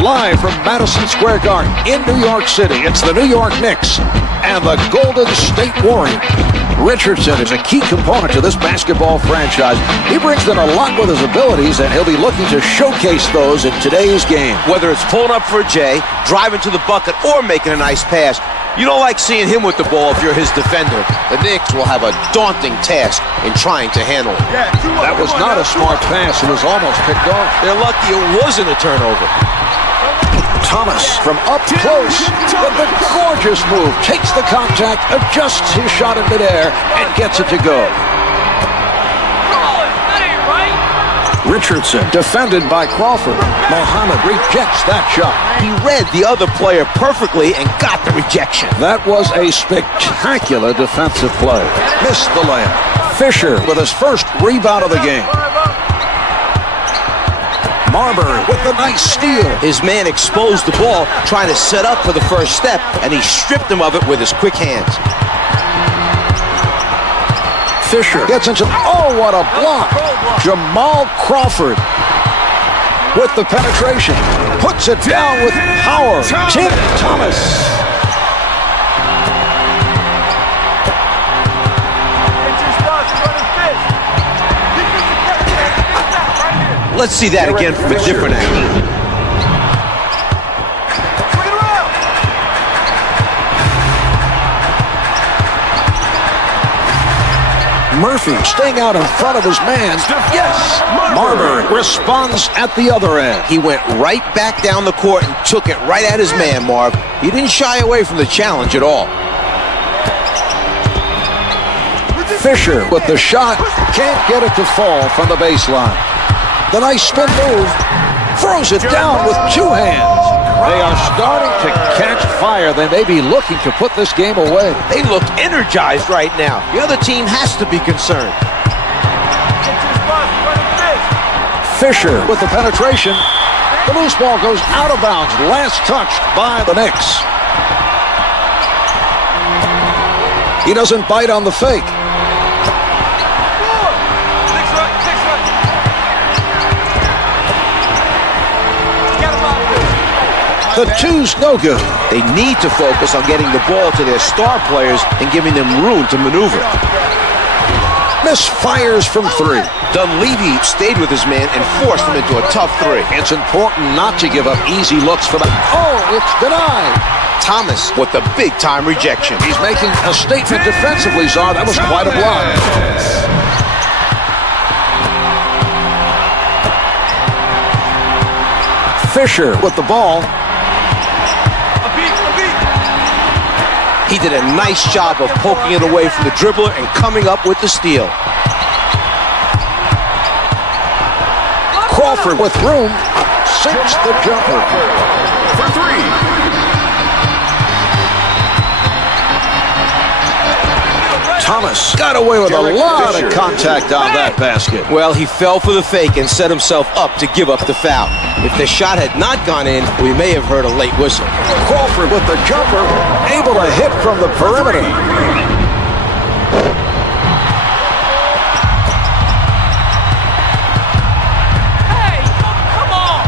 Live from Madison Square Garden in New York City, it's the New York Knicks and the Golden State Warriors. Richardson is a key component to this basketball franchise. He brings them a lot with his abilities, and he'll be looking to showcase those in today's game. Whether it's pulling up for a J, driving to the bucket, or making a nice pass, you don't like seeing him with the ball if you're his defender. The Knicks will have a daunting task in trying to handle it. That was not a smart pass. It was almost picked off. They're lucky it wasn't a turnover. Thomas from up close with the gorgeous move. Takes the contact, adjusts his shot in midair, and gets it to go. Richardson defended by Crawford. Mohammed rejects that shot. He read the other player perfectly and got the rejection. That was a spectacular defensive play. Missed the layup. Fisher with his first rebound of the game. Marbury with the nice steal. His man exposed the ball, trying to set up for the first step, and he stripped him of it with his quick hands. Fisher gets into, oh, what a block. Jamal Crawford with the penetration. Puts it down with power. Tim Thomas. Let's see that again from a different angle. Murphy staying out in front of his man. Yes! Marbury responds at the other end. He went right back down the court and took it right at his man, Marv. He didn't shy away from the challenge at all. Fisher with the shot. Can't get it to fall from the baseline. The nice spin move. Throws it down with two hands. They are starting to catch fire. They may be looking to put this game away. They look energized right now. The other team has to be concerned. Fisher with the penetration. The loose ball goes out of bounds. Last touched by the Knicks. He doesn't bite on the fake. The two's no good. They need to focus on getting the ball to their star players and giving them room to maneuver. Misfires from three. Dunleavy stayed with his man and forced him into a tough three. It's important not to give up easy looks for them. Oh, it's denied. Thomas with the big-time rejection. He's making a statement defensively, Czar. That was quite a block. Fisher with the ball. He did a nice job of poking it away from the dribbler and coming up with the steal. Crawford with room. Sinks the jumper. For three. Thomas got away with a lot of contact on that basket. Well, he fell for the fake and set himself up to give up the foul. If the shot had not gone in, we may have heard a late whistle. Crawford with the jumper, able to hit from the perimeter. Hey, come on!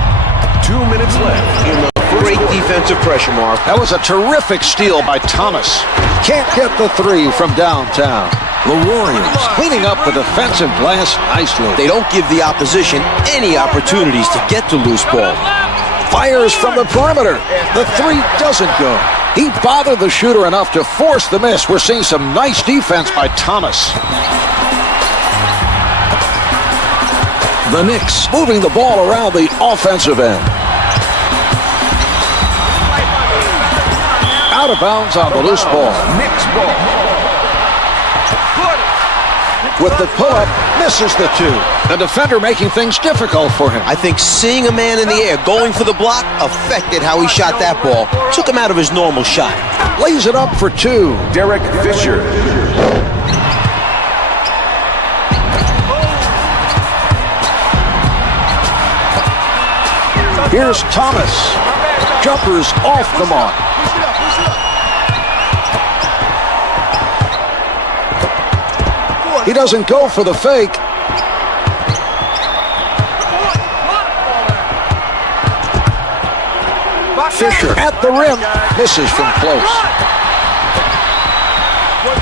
2 minutes left in the great defensive pressure, Mark. That was a terrific steal by Thomas. Can't get the three from downtown. The Warriors cleaning up the defensive glass nicely. They don't give the opposition any opportunities to get to loose ball. Fires from the perimeter. The three doesn't go. He bothered the shooter enough to force the miss. We're seeing some nice defense by Thomas. The Knicks moving the ball around the offensive end. Out of bounds on the loose ball. Knicks ball. With the pull-up, misses the two. The defender making things difficult for him. I think seeing a man in the air going for the block affected how he shot that ball. Took him out of his normal shot. Lays it up for two. Derek Fisher. Here's Thomas. Jumpers off the mark. He doesn't go for the fake. Fisher at the rim, misses from close.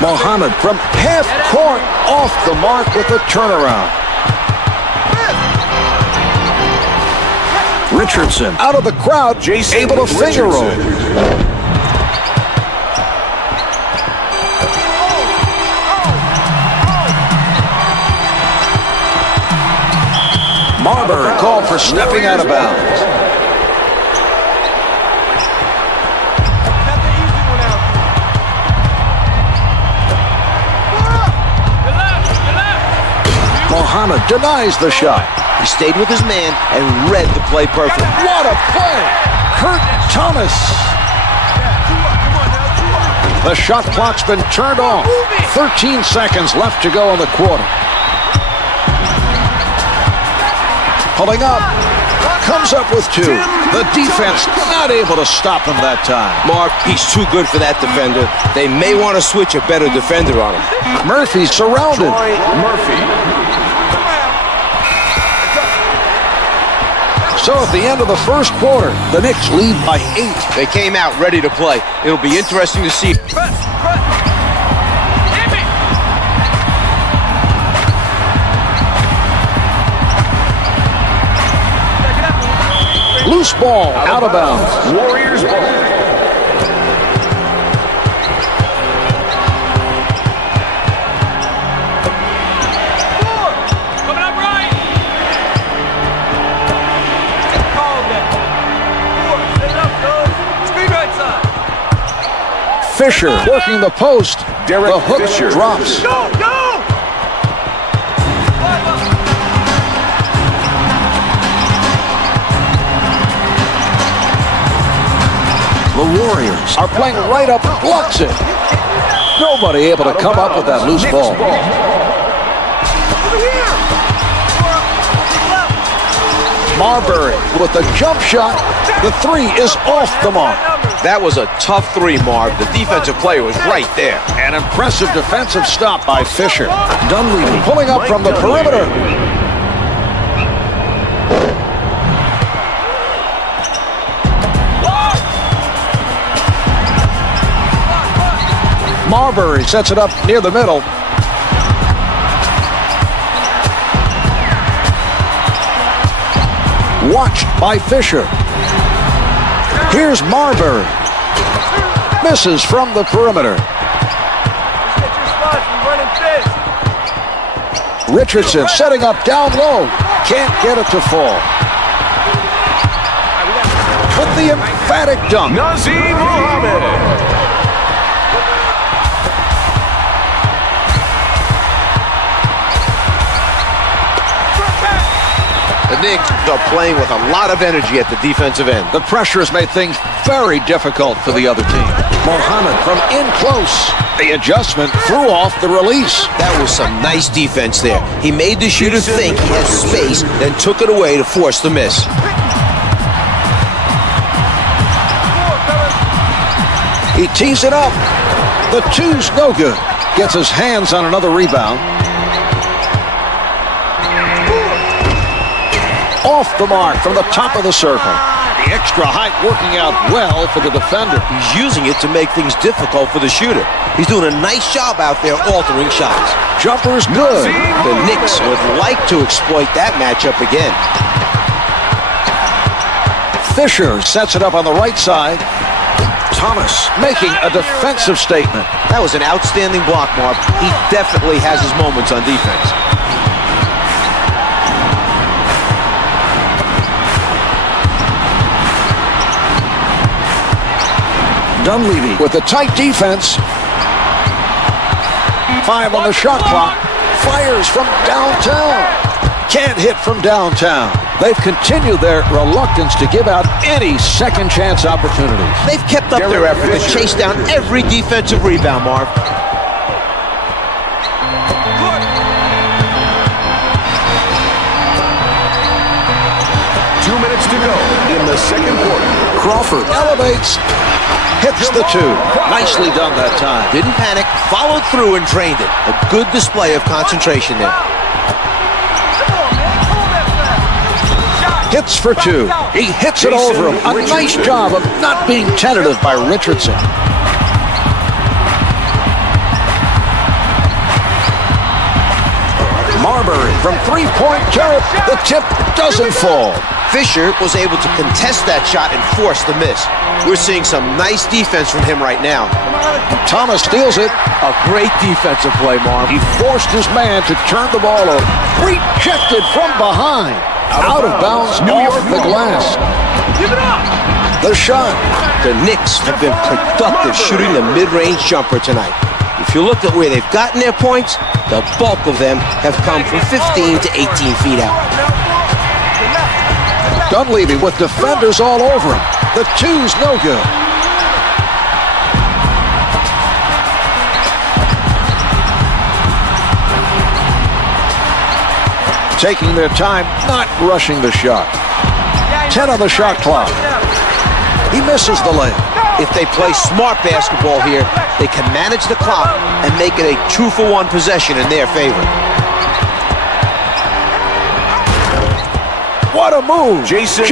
Mohammed from half court, off the mark with a turnaround. Richardson out of the crowd, able to finger roll. Marbury called for stepping out of bounds. Mohammed denies the shot. He stayed with his man and read the play perfectly. What a play! Kurt Thomas. The shot clock's been turned off. 13 seconds left to go in the quarter. Pulling up. Comes up with two. The defense not able to stop him that time. Mark, he's too good for that defender. They may want to switch a better defender on him. Murphy's surrounded. So at the end of the first quarter, the Knicks lead by 8. They came out ready to play. It'll be interesting to see. Loose ball, out of bounds. Warriors ball. Fisher working the post. Derek the hook Fisher drops. Go! The Warriors are playing right up, blocks it. Nobody able to come up with that loose ball. Marbury with the jump shot. The three is off the mark. That was a tough three, Marv. The defensive player was right there. An impressive defensive stop by Fisher. Dunleavy pulling up from the perimeter. Marbury sets it up near the middle. Watched by Fisher. Here's Marbury. Misses from the perimeter. Richardson setting up down low. Can't get it to fall. With the emphatic dunk. Nazim Mohammed. The Knicks are playing with a lot of energy at the defensive end. The pressure has made things very difficult for the other team. Mohammed from in close. The adjustment threw off the release. That was some nice defense there. He made the shooter think he had space, then took it away to force the miss. He tees it up. The two's no good. Gets his hands on another rebound. Off the mark from the top of the circle. The extra height working out well for the defender. He's using it to make things difficult for the shooter. He's doing a nice job out there altering shots. Jumper's good. The Knicks would like to exploit that matchup again. Fisher sets it up on the right side. Thomas making a defensive statement. That was an outstanding block, Mark. He definitely has his moments on defense. Dunleavy with the tight defense. 5 on the shot clock. Fires from downtown. Can't hit from downtown. They've continued their reluctance to give out any second chance opportunities. They've kept up their effort to chase down every defensive rebound, Mark. To go in the second quarter. Crawford elevates, hits the two. Nicely done that time. Didn't panic, followed through and drained it. A good display of concentration there. Come on, man. Hold that fast. Shot. Hits for two. He hits it over him. A nice job of not being tentative by Richardson. Marbury from three-point turret. The tip doesn't fall. Fisher was able to contest that shot and force the miss. We're seeing some nice defense from him right now. Thomas steals it. A great defensive play, Marv. He forced his man to turn the ball over. Rejected from behind. Out of bounds off the glass. Give it up! The shot. The Knicks have been productive shooting the mid-range jumper tonight. If you look at where they've gotten their points, the bulk of them have come from 15 to 18 feet out. Dunleavy with defenders all over him. The two's no good. Taking their time, not rushing the shot. 10 on the shot clock. He misses the layup. If they play smart basketball here, they can manage the clock and make it a 2-for-1 possession in their favor. What a move. Jason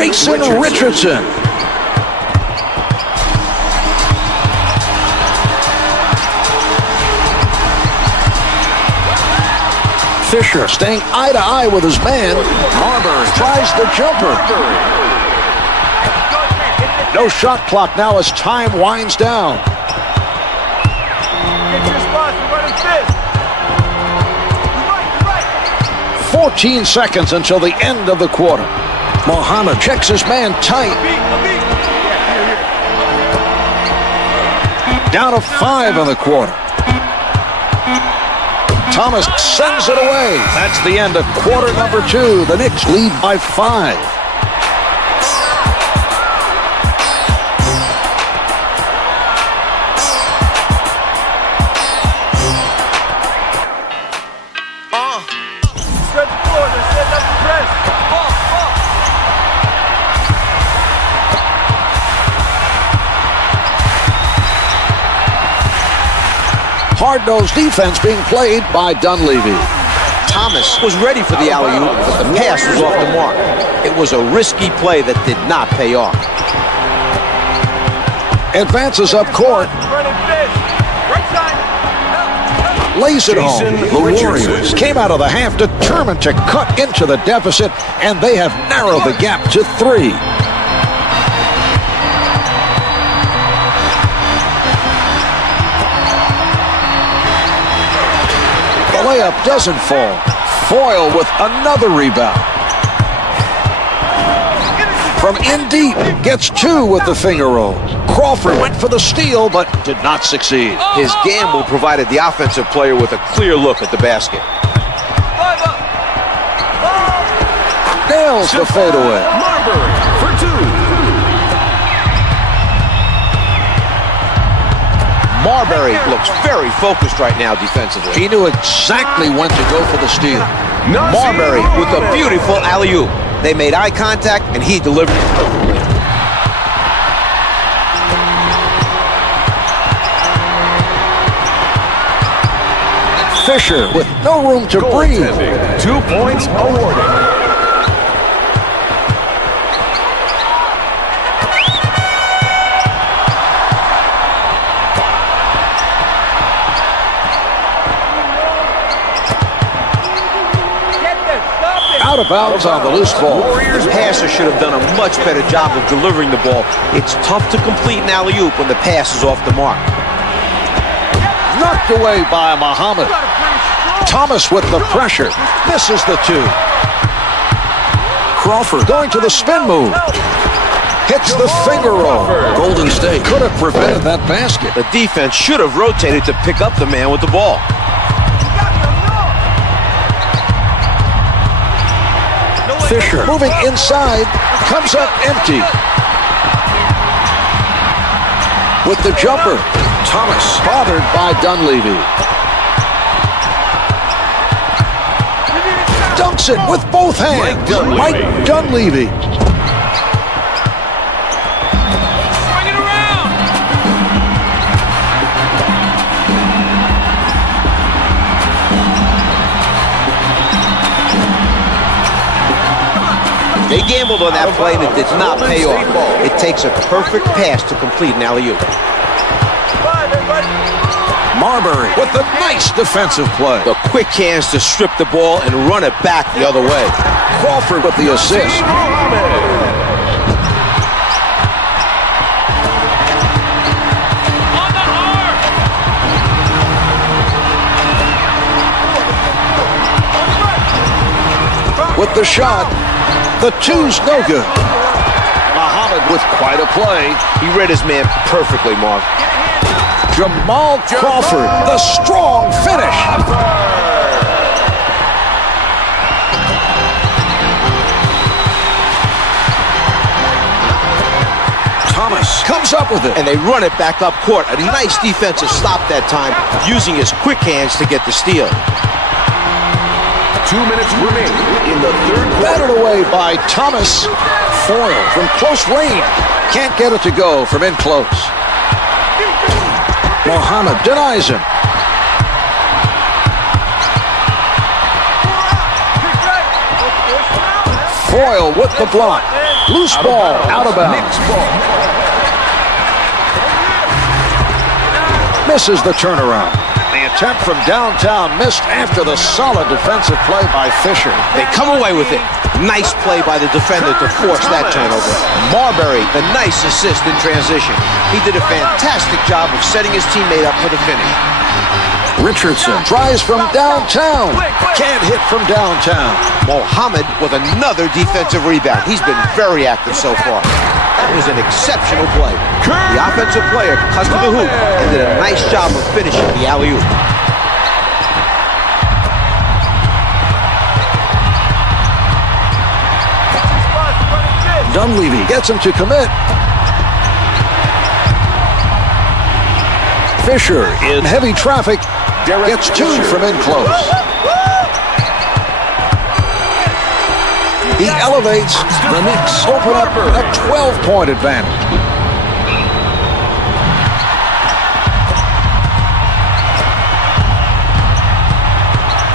Richardson. Fisher staying eye to eye with his man. Marbury tries the jumper. No shot clock now as time winds down. Get your spots, we're running fist. You're right. 14 seconds until the end of the quarter. Muhammad checks his man tight. Down to 5 in the quarter. Thomas sends it away. That's the end of quarter number 2. The Knicks lead by 5. Stretch the floor, they're setting up the press. Hard-nosed defense being played by Dunleavy. Thomas was ready for the alley-oop, but the pass was off the mark. It was a risky play that did not pay off. Advances up court. Running fist. Right side. Lays it home. The Warriors came out of the half determined to cut into the deficit, and they have narrowed the gap to 3. The layup doesn't fall. Foyle with another rebound. From in deep, gets 2 with the finger roll. Crawford went for the steal, but did not succeed. His gamble provided the offensive player with a clear look at the basket. 5 up. Nails the fadeaway. Marbury for 2. Marbury looks very focused right now defensively. He knew exactly when to go for the steal. Marbury with a beautiful alley-oop. They made eye contact, and he delivered it perfectly. Fisher with no room to breathe. 2 points awarded. Out of bounds on the loose ball. Warriors passer should have done a much better job of delivering the ball. It's tough to complete an alley-oop when the pass is off the mark. Knocked away by Muhammad. Thomas with the pressure. Misses the 2. Crawford going to the spin move. Hits the finger roll. Golden State could have prevented that basket. The defense should have rotated to pick up the man with the ball. Fisher moving inside, comes up empty. With the jumper, Thomas bothered by Dunleavy. Dunks it with both hands. Mike Dunleavy. Swing it around. They gambled on that play, and it did not pay off. It takes a perfect pass to complete an alley-oop. Marbury with the nice defensive play. The quick hands to strip the ball and run it back the other way. Crawford with the assist. With the shot, the two's no good. Muhammad with quite a play. He read his man perfectly, Mark. Jamal Crawford, the strong finish. Thomas comes up with it. And they run it back up court. A nice defensive stop that time, using his quick hands to get the steal. 2 minutes remaining in the third quarter. Batted away by Thomas. Foyle from close range. Can't get it to go from in close. Muhammad denies him. Foyle with the block. Loose ball, out of bounds. Knicks ball. Misses the turnaround. The attempt from downtown missed after the solid defensive play by Fisher. They come away with it. Nice play by the defender to force that turnover. Marbury, the nice assist in transition. He did a fantastic job of setting his teammate up for the finish. Richardson tries from downtown. Can't hit from downtown. Muhammad with another defensive rebound. He's been very active so far. That was an exceptional play. The offensive player cuts to the hoop and did a nice job of finishing the alley-oop. Dunleavy gets him to commit. Fisher in heavy traffic gets two from in close. He elevates. The Knicks open up a 12-point advantage.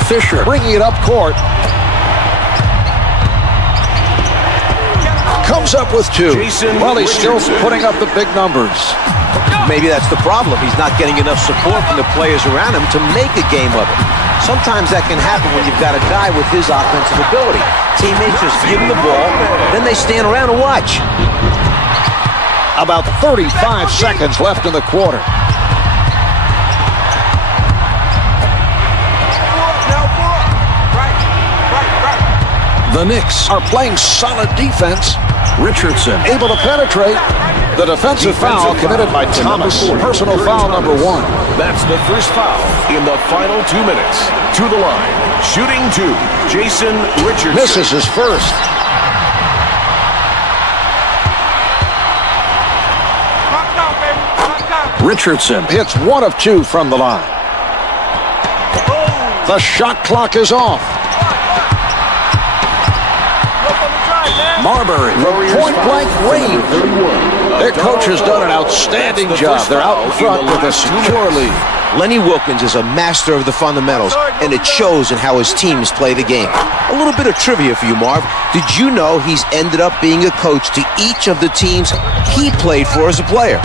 Fisher bringing it up court. Comes up with two. Well, he's still putting up the big numbers. Maybe that's the problem. He's not getting enough support from the players around him to make a game of it. Sometimes that can happen when you've got a guy with his offensive ability. Teammates just give him the ball, then they stand around and watch. About 35 seconds left in the quarter. The Knicks are playing solid defense. Richardson able to penetrate. The defensive foul committed by Thomas. Personal foul number 1. That's the first foul in the final 2 minutes. To the line, shooting two, Jason Richardson. Misses his first. Richardson hits 1 of 2 from the line. The shot clock is off. Marbury from point-blank range. Their coach has done an outstanding job. They're out in front with a secure lead. Lenny Wilkins is a master of the fundamentals, and it shows in how his teams play the game. A little bit of trivia for you, Marv. Did you know he's ended up being a coach to each of the teams he played for as a player?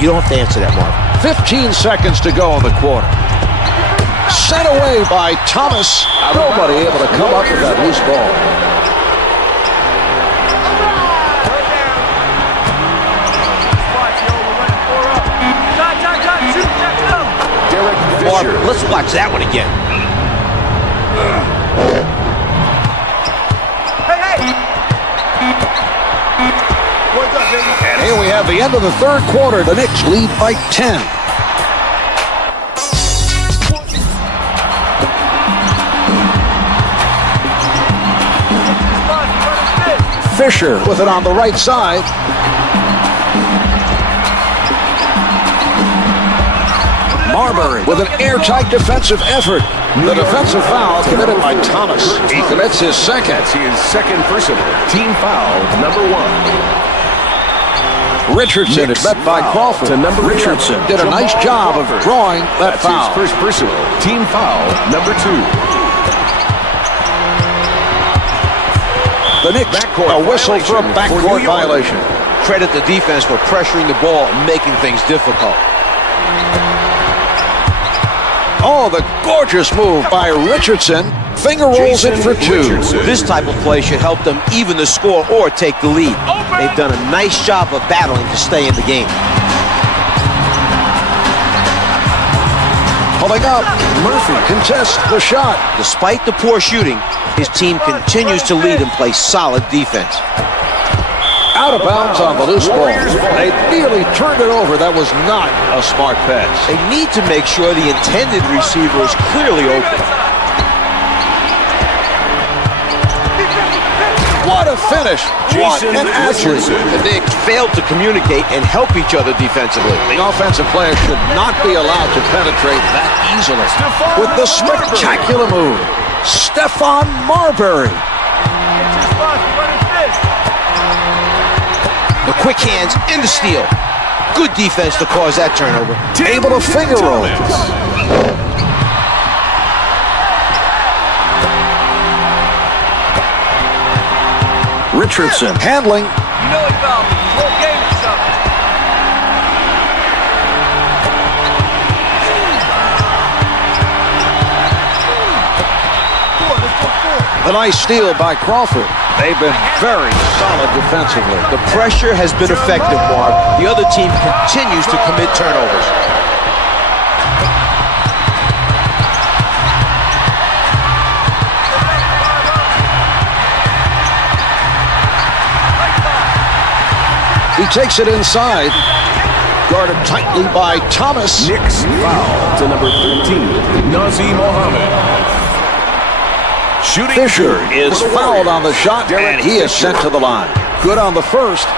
You don't have to answer that, Marv. 15 seconds to go in the quarter. Sent away by Thomas. Nobody able to come up with that loose ball. Marv, let's watch that one again. And here we have the end of the third quarter. The Knicks lead by 10. Fisher with it on the right side. Marbury with an airtight defensive effort. The defensive foul committed by Thomas. He commits his second. That's his second personal. Team foul number 1. Richardson is met by Crawford. To number Richardson did a nice job of drawing that foul. That's his first personal. Team foul number 2. The Knicks, Backcourt a whistle for a violation for backcourt New York. violation. Credit the defense for pressuring the ball and making things difficult. Oh, the gorgeous move by Richardson. Finger rolls it for two. Richardson. This type of play should help them even the score or take the lead. They've done a nice job of battling to stay in the game. Pulling up, Murphy contests the shot. Despite the poor shooting, his team continues to lead and play solid defense. Out of bounds on the loose ball. They nearly turned it over. That was not a smart pass. They need to make sure the intended receiver is clearly open. What a finish. What Jason an athlete. Richardson. The Knicks failed to communicate and help each other defensively. The offensive player should not be allowed to penetrate that easily. With the spectacular move, Stephon Marbury. The quick hands and the steal. Good defense to cause that turnover. Able to finger roll. Richardson handling. You know he fouled me. His whole game is something. The nice steal by Crawford. They've been very solid defensively. The pressure has been effective, Mark. The other team continues to commit turnovers. He takes it inside. Guarded tightly by Thomas. Knicks foul to number 13, Nazim Mohammed. Shooting Fisher two is for the fouled Warriors. on the shot, Derek and he is Fisher. sent to the line. Good on the first.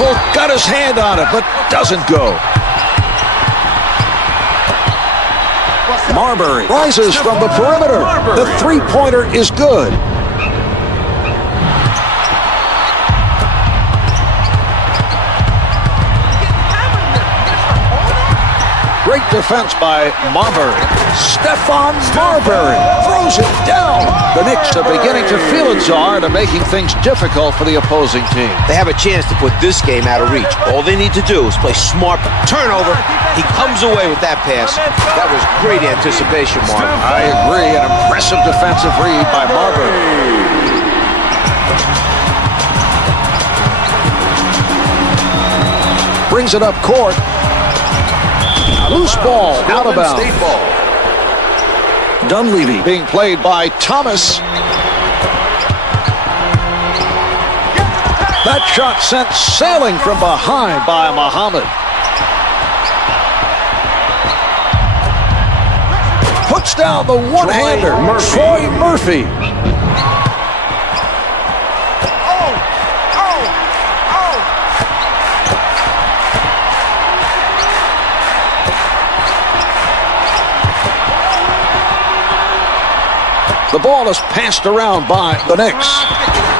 Holt got his hand on it, but doesn't go. Marbury rises from the perimeter. The three-pointer is good. Great defense by Marbury. Stephon Marbury throws it down. The Knicks are beginning to feel its are and are making things difficult for the opposing team. They have a chance to put this game out of reach. All they need to do is play smart. Turnover. He comes away with that pass. That was great anticipation, Mark. I agree. An impressive defensive read by Marbury. Brings it up court. Loose ball, out of bounds. State ball. Dunleavy being played by Thomas. That shot sent sailing from behind by Muhammad. Puts down the one-hander, Troy Murphy. The ball is passed around by the Knicks.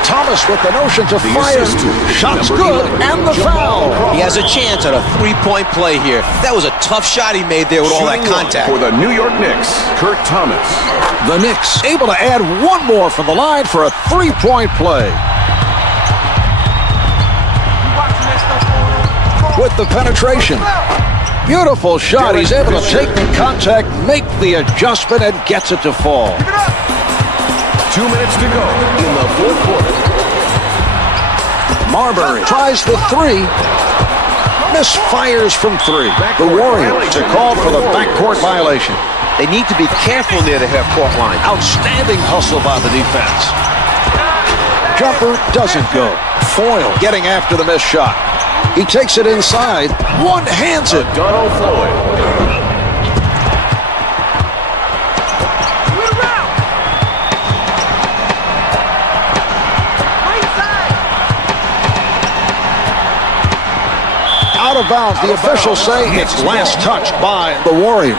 Thomas with the notion to fire. Shot's good, and the foul. He has a chance at a three-point play here. That was a tough shot he made there with all that Shooting one contact. for the New York Knicks, Kurt Thomas. The Knicks able to add one more from the line for a three-point play. With the penetration. Beautiful shot. He's able to take the contact, make the adjustment, and gets it to fall. 2 minutes to go in the fourth quarter. Marbury tries the three. Misfires from three. The Warriors are called for the backcourt violation. They need to be careful near the half-court line. Outstanding hustle by the defense. Jumper doesn't go. Foyle getting after the missed shot. He takes it inside. One hands it. Donald Floyd. Out of bounds. The officials say it's last touched by the Warriors.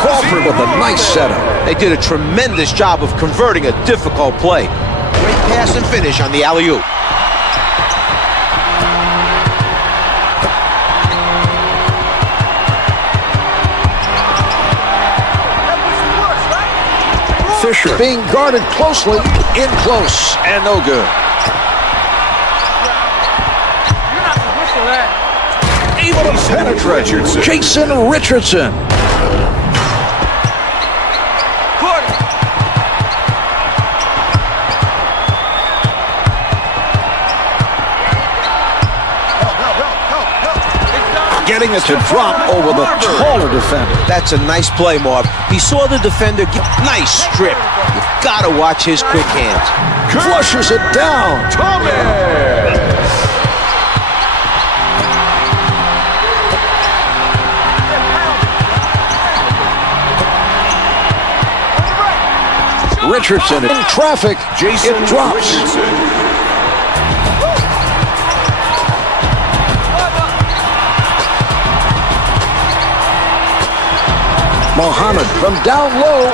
Crawford with a nice setup. They did a tremendous job of converting a difficult play. Great pass and finish on the alley-oop. Fisher being guarded closely, in close, and no good. You're not going to whistle that. Able to penetrate. Jason Richardson. Getting it to drop over the taller defender. That's a nice play, Marv. He saw the defender get nice strip. You've got to watch his quick hands. Flushes it down. Richardson in traffic. Jason It drops. Richardson. Mohammed from down low.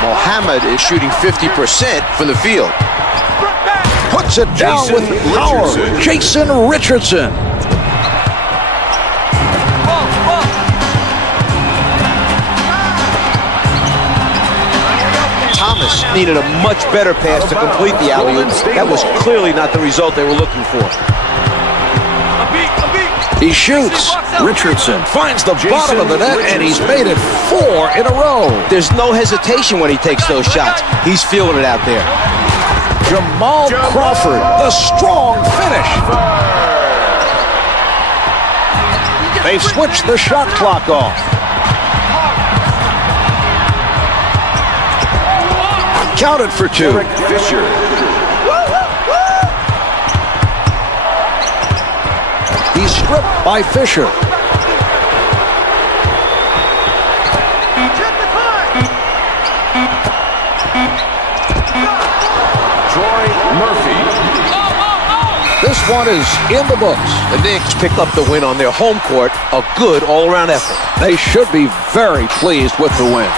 Mohammed is shooting 50% from the field. Puts it down Jason with power. Richardson. Jason Richardson. Thomas needed a much better pass to complete the alley-oop. That was clearly not the result they were looking for. He shoots. Richardson finds the bottom of the net, and he's made it 4 in a row. There's no hesitation when he takes those shots. He's feeling it out there. Jamal Crawford, the strong finish. They've switched the shot clock off. Counted for 2. Fisher. He's stripped by Fisher. This one is in the books. The Knicks pick up the win on their home court. A good all-around effort. They should be very pleased with the win.